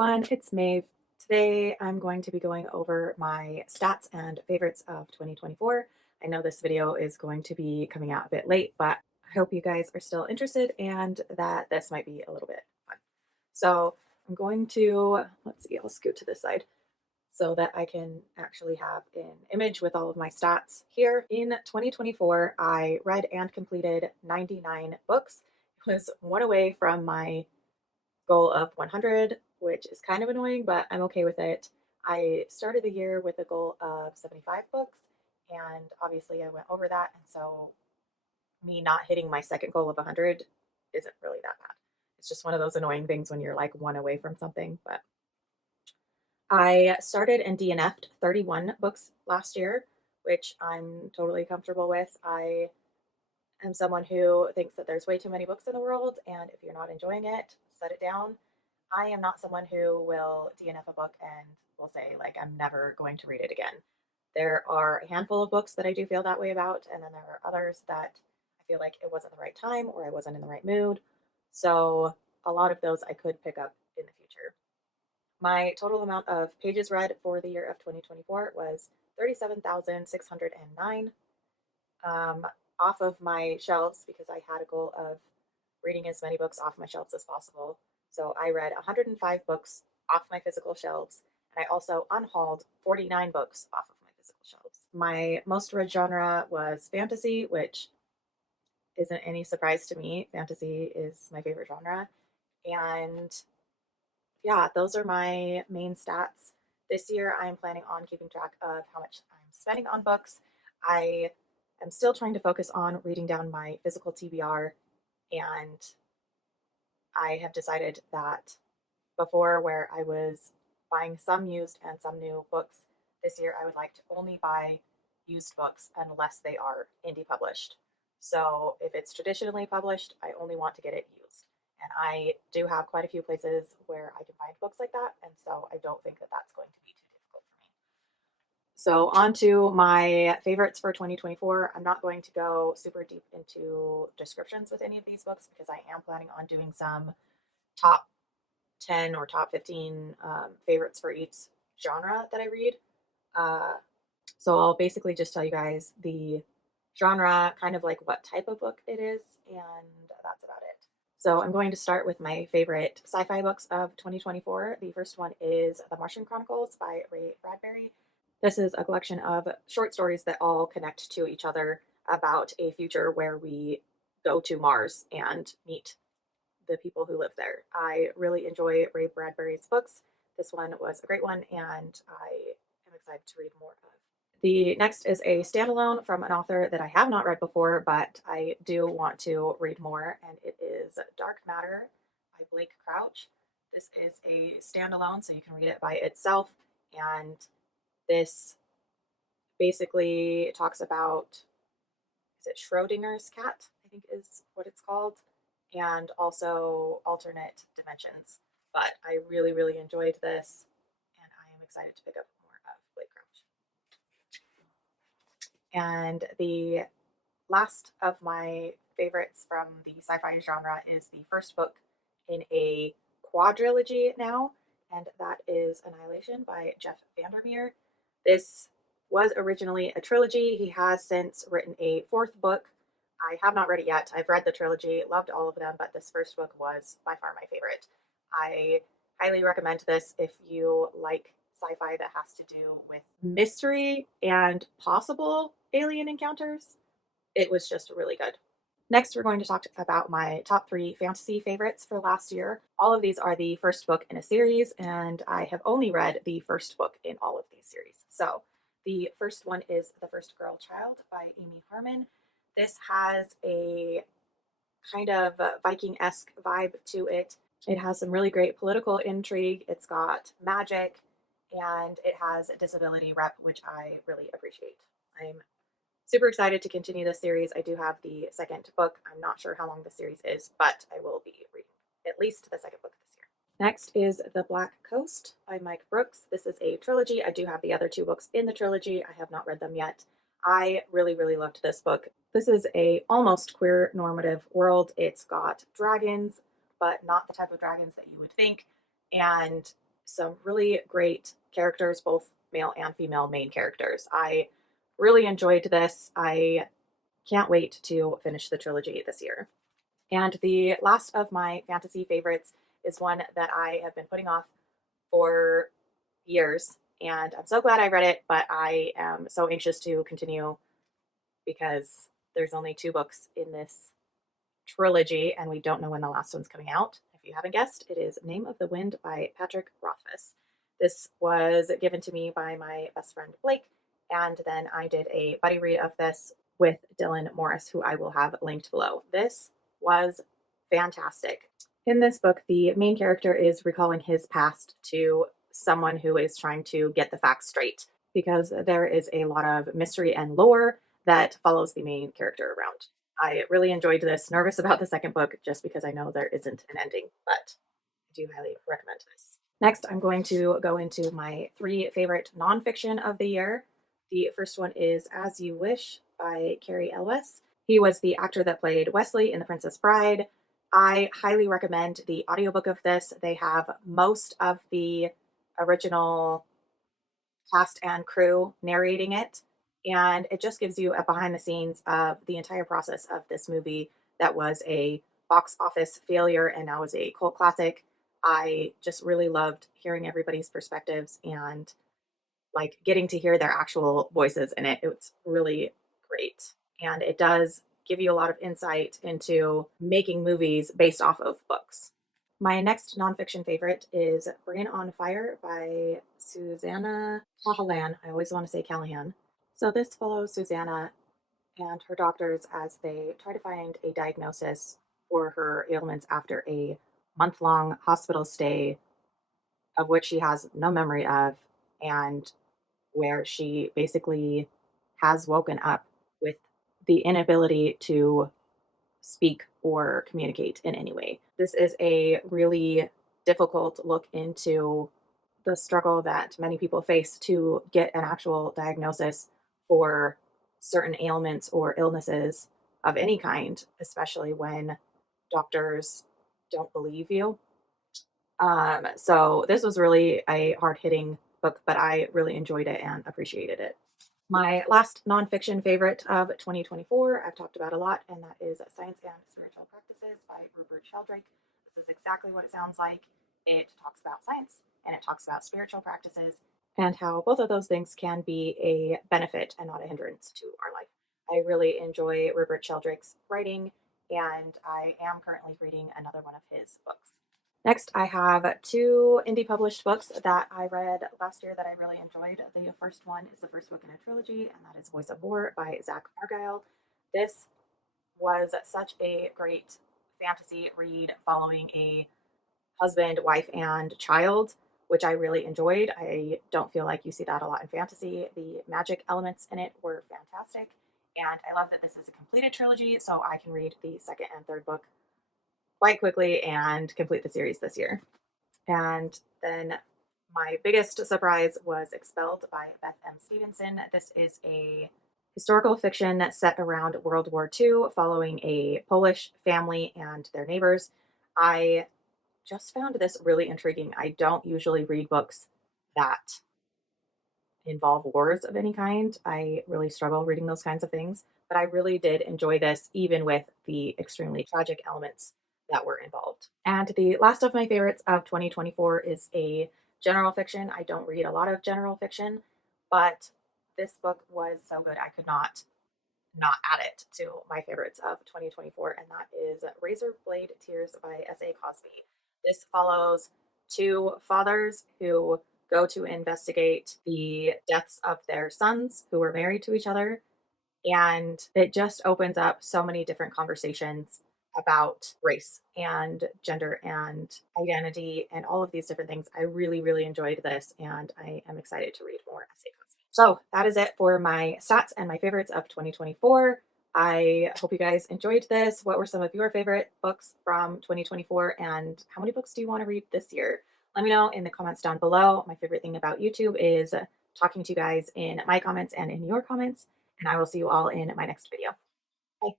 everyone, it's Maeve. Today I'm going to be going over my stats and favorites of 2024. I know this video is going to be coming out a bit late, but I hope you guys are still interested and that this might be a little bit fun. So I'm going to, let's see, I'll scoot to this side so that I can actually have an image with all of my stats here. In 2024, I read and completed 99 books. It was one away from my goal of 100, which is kind of annoying, but I'm okay with it. I started the year with a goal of 75 books, and obviously I went over that, and so me not hitting my second goal of 100 isn't really that bad. It's just one of those annoying things when you're like one away from something. But I started and DNF'd 31 books last year, which I'm totally comfortable with. I am someone who thinks that there's way too many books in the world, and if you're not enjoying it, set it down. I am not someone who will DNF a book and will say, like, I'm never going to read it again. There are a handful of books that I do feel that way about, and then there are others that I feel like it wasn't the right time or I wasn't in the right mood. So a lot of those I could pick up in the future. My total amount of pages read for the year of 2024 was 37,609. Off of my shelves, because I had a goal of reading as many books off my shelves as possible. So I read 105 books off my physical shelves, and I also unhauled 49 books off of my physical shelves. My most read genre was fantasy, which isn't any surprise to me. Fantasy is my favorite genre. And yeah, those are my main stats. This year, I'm planning on keeping track of how much I'm spending on books. I am still trying to focus on reading down my physical TBR, and I have decided that before, where I was buying some used and some new books, this year I would like to only buy used books unless they are indie published. So if it's traditionally published, I only want to get it used. And I do have quite a few places where I can find books like that, and so I don't think that that's going to be too difficult for me. So on to my favorites for 2024. I'm not going to go super deep into descriptions with any of these books because I am planning on doing some top 10 or top 15 favorites for each genre that I read. So I'll basically just tell you guys the genre, kind of like what type of book it is, and that's about it. So I'm going to start with my favorite sci-fi books of 2024. The first one is The Martian Chronicles by Ray Bradbury. This is a collection of short stories that all connect to each other about a future where we go to Mars and meet the people who live there. I really enjoy Ray Bradbury's books. This one was a great one, and I am excited to read more of. The next is a standalone from an author that I have not read before, but I do want to read more, and it is Dark Matter by Blake Crouch. This is a standalone, so you can read it by itself, and this basically talks about, is it Schrodinger's cat, I think is what it's called, and also alternate dimensions. But I really, really enjoyed this, and I am excited to pick up more of Blake Crouch. And the last of my favorites from the sci-fi genre is the first book in a quadrilogy now, and that is Annihilation by Jeff Vandermeer. This was originally a trilogy. He has since written a fourth book. I have not read it yet. I've read the trilogy, loved all of them, but this first book was by far my favorite. I highly recommend this if you like sci-fi that has to do with mystery and possible alien encounters. It was just really good. Next, we're going to talk about my top 3 fantasy favorites for last year. All of these are the first book in a series, and I have only read the first book in all of these series. So the first one is The First Girl Child by Amy Harmon. This has a kind of Viking-esque vibe to it. It has some really great political intrigue. It's got magic, and it has a disability rep, which I really appreciate. I'm super excited to continue this series. I do have the second book. I'm not sure how long the series is, but I will be reading at least the second book this year. Next is The Black Coast by Mike Brooks. This is a trilogy. I do have the other 2 books in the trilogy. I have not read them yet. I really, really loved this book. This is a almost queer normative world. It's got dragons, but not the type of dragons that you would think. And some really great characters, both male and female main characters. I really enjoyed this. I can't wait to finish the trilogy this year. And the last of my fantasy favorites is one that I have been putting off for years. And I'm so glad I read it, but I am so anxious to continue because there's only 2 books in this trilogy, and we don't know when the last one's coming out. If you haven't guessed, it is Name of the Wind by Patrick Rothfuss. This was given to me by my best friend Blake, and then I did a buddy read of this with Dylan Morris, who I will have linked below. This was fantastic. In this book, the main character is recalling his past to someone who is trying to get the facts straight because there is a lot of mystery and lore that follows the main character around. I really enjoyed this. Nervous about the second book just because I know there isn't an ending, but I do highly recommend this. Next, I'm going to go into my 3 favorite nonfiction of the year. The first one is As You Wish by Cary Elwes. He was the actor that played Wesley in The Princess Bride. I highly recommend the audiobook of this. They have most of the original cast and crew narrating it, and it just gives you a behind the scenes of the entire process of this movie that was a box office failure and now is a cult classic. I just really loved hearing everybody's perspectives and like getting to hear their actual voices in it. It's really great. And it does give you a lot of insight into making movies based off of books. My next nonfiction favorite is Brain on Fire by Susanna Callahan. I always want to say Callahan. So this follows Susanna and her doctors as they try to find a diagnosis for her ailments after a month-long hospital stay of which she has no memory of, and where she basically has woken up with the inability to speak or communicate in any way. This is a really difficult look into the struggle that many people face to get an actual diagnosis for certain ailments or illnesses of any kind, especially when doctors don't believe you. So this was really a hard-hitting book, but I really enjoyed it and appreciated it. My last nonfiction favorite of 2024, I've talked about a lot, and that is Science and Spiritual Practices by Rupert Sheldrake. This is exactly what it sounds like. It talks about science and it talks about spiritual practices and how both of those things can be a benefit and not a hindrance to our life. I really enjoy Rupert Sheldrake's writing, and I am currently reading another one of his books. Next, I have 2 indie published books that I read last year that I really enjoyed. The first one is the first book in a trilogy, and that is Voice of War by Zach Argyle. This was such a great fantasy read following a husband, wife, and child, which I really enjoyed. I don't feel like you see that a lot in fantasy. The magic elements in it were fantastic, and I love that this is a completed trilogy, so I can read the second and third book quite quickly and complete the series this year. And then my biggest surprise was Expelled by Beth M. Stevenson. This is a historical fiction set around World War II following a Polish family and their neighbors. I just found this really intriguing. I don't usually read books that involve wars of any kind. I really struggle reading those kinds of things, but I really did enjoy this, even with the extremely tragic elements that were involved. And the last of my favorites of 2024 is a general fiction. I don't read a lot of general fiction, but this book was so good I could not add it to my favorites of 2024, and that is Razor Blade Tears by S.A. Cosby. This follows 2 fathers who go to investigate the deaths of their sons who were married to each other, and it just opens up so many different conversations about race and gender and identity and all of these different things. I really, really enjoyed this, and I am excited to read more S.A. Cosby. So that is it for my stats and my favorites of 2024. I hope you guys enjoyed this. What were some of your favorite books from 2024, and how many books do you want to read this year? Let me know in the comments down below. My favorite thing about YouTube is talking to you guys in my comments and in your comments, and I will see you all in my next video.